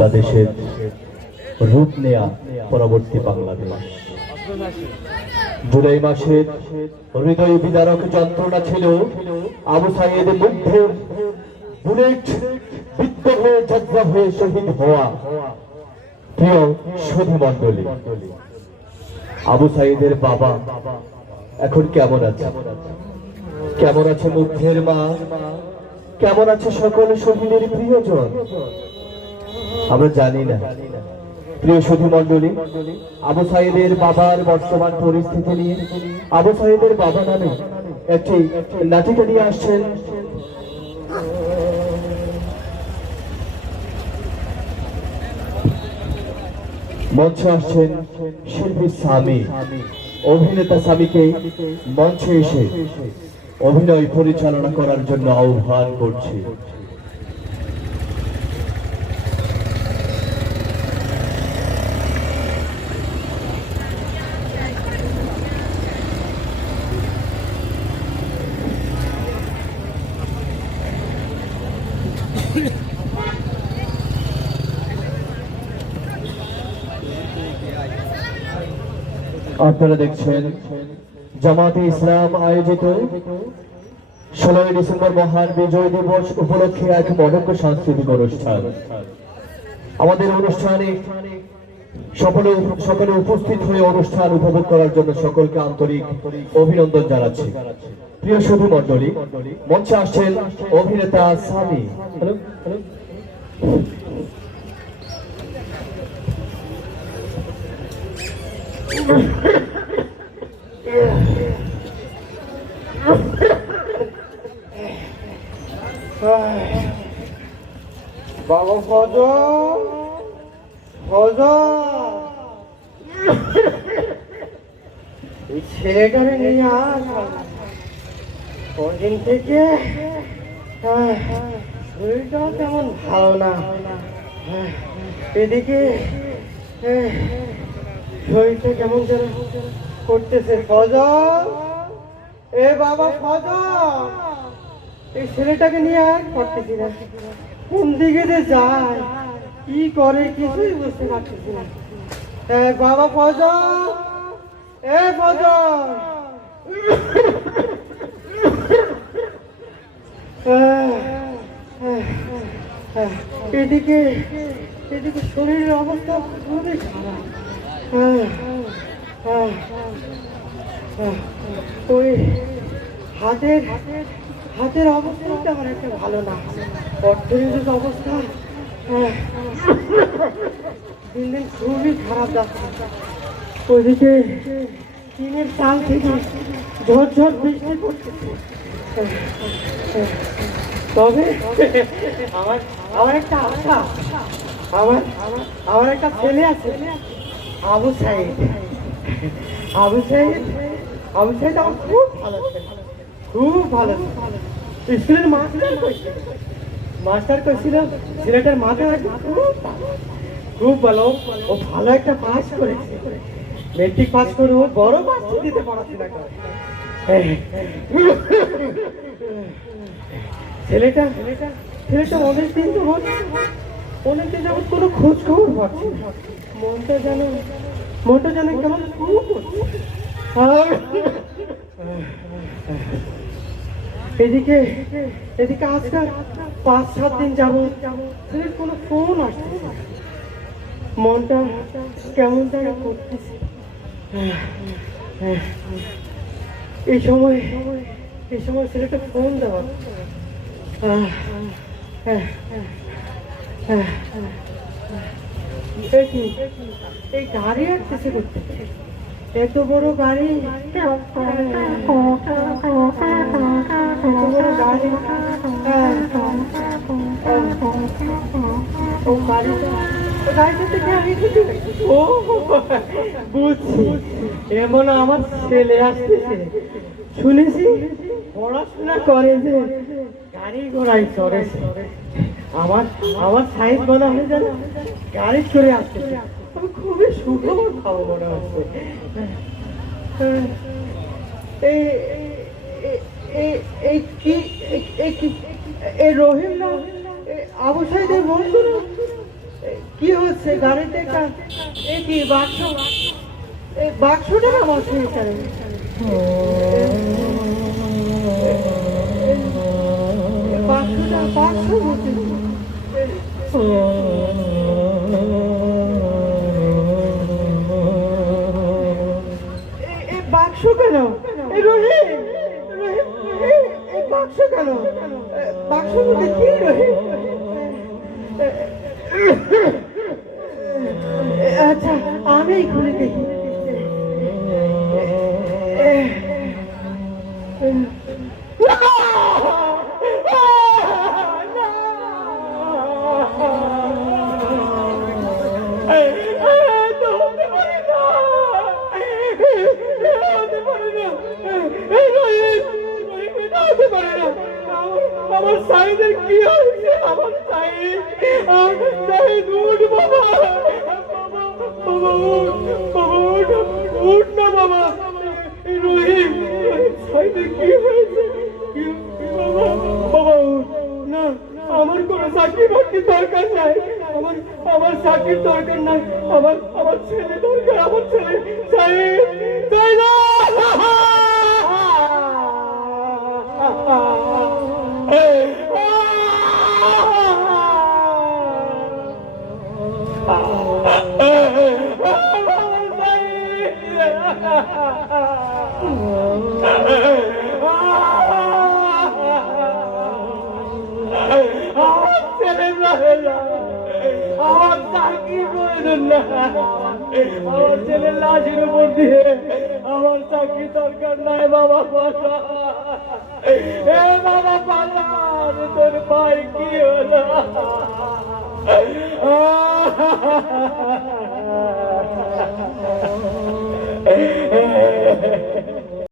বাংলাদেশের রূপ নেয়া পরবর্তী বাংলাদেশ। জুলাই মাসের হৃদয় বিদারক যন্ত্রণা ছিল আবু সাইদ মুগ্ধের বুলেট বিদ্ধ হয়ে জজ্জা হয়ে শহীদ হওয়া। প্রিয় সুধী মণ্ডলী, আবু সাইদের বাবা এখন কেমন আছে? কেমন আছে মুগ্ধের মা? কেমন আছে সকল শহীদের প্রিয়জন? আমরা জানি না। প্রিয় সুধী মণ্ডলী, আবু সাইদের বাবার বর্তমান পরিস্থিতি নিয়ে আবু সাইদের বাবা নামে একটি নাটিকা নিয়ে আসছেন মঞ্চে আসছেন শিল্পী স্বামী। অভিনেতা স্বামীকে মঞ্চে এসে অভিনয় পরিচালনা করার জন্য আহ্বান করছি। আপনারা দেখছেন জামাতে ইসলাম আয়োজিত 16 ডিসেম্বর মহান বিজয় দিবস উপলক্ষে এক মনোজ্ঞ সাংস্কৃতিক অনুষ্ঠান। আমাদের অনুষ্ঠানে সকলে উপস্থিত হয়ে অনুষ্ঠান উপভোগ করার জন্য সকলকে আন্তরিক অভিনন্দন জানাচ্ছি। প্রিয় সুধী মণ্ডলী, মঞ্চে আসছেন অভিনেতা স্বামী। বাবা ফজল, এই ছেলেটারে নিয়ে আস। কদিন থেকে শরীরটাও তেমন ভালো না। এদিকে শরীরটা কেমন যেন করতেছে। ফজল, এ বাবা ফজল, এই ছেলেটাকে নিয়ে আর করতেছি না। কোন দিকে যে যায়, কি করে কিছুই বুঝতে পারতেছি না। বাবা ফজল, এ ফজল, এদিকে এদিকে শরীরের অবস্থা খুবই খারাপ। ওই হাতের অবস্থাটা আমার একটা ভালো না। অর্থনৈতিক অবস্থা দিন দিন খুবই খারাপ যাচ্ছে। ওইদিকে টিনের চাল থেকে ঝড় বৃষ্টি পড়তেছে। তবে আমার একটা আশা, আমার একটা ছেলে আছে, আবু সাইদ। আবু সাইদ আমার খুব ভালো ছেলে, খুব ভালো। স্কুলের মাস্টার কইছিল ছেলেটার মাথা খুব ভালো। ও ভালো একটা পাস করেছে, মেট্রিক পাস করে ও বড় ভার্সিটিতে পড়াশোনা করে। ছেলেটা অনেকদিন যাবত কোনো খোঁজ খবর পাচ্ছি না। মনটা যেন কেমন খুব এদিকে আজকাল 5-7 দিন যাবত কোনো ফোন আসছে। মনটা কেমন যেন করতেছে। এই সময় ছেলেটা ফোন দেওয়া। এই গাড়ি আসতেছে করতে, এত বড় গাড়ি, বুঝছি এমন আমার ছেলে আসতেছে। শুনেছি পড়াশোনা করে যে গাড়ি ঘোড়ায় চড়েছে। আমার সাইজ বলা হয়ে যেন গাড়ি চড়ে আসতেছে। আমি খুবই সুখবর খাবো মনে হচ্ছে। এই রহিম না, আবু সাইদের বন্ধু না, যাচ্ছে গাড়িতে একটা কি বাক্স, এই বাক্সটা আমার ছেলেটারে বাক্সটা বাক্স বলতে বাক্স কেন? রহিম, বাক্স কেন? বাক্স বলতে কি রহিম? আচ্ছা আমি খুলে দেখি। আমার সাইদের কি হয়েছে? আমার সাইদ উঠ বাবা, বাবা উঠ না বাবা। রহিম, সাইদের কি হয়েছে? বাবা উঠ না, আমার কোনো চাকরি বাকরির দরকার নাই, আমার চাকরির দরকার নাই, আমার ছেলে দরকার, আমার ছেলে সাইদ। আমার চাকরি প্রয়োজন না, আমার ছেলের লাশের উপর দিয়ে আমার চাকরি দরকার নাই। বাবা পালা, এ বাবা পালা, তোর ভাই কি হলো?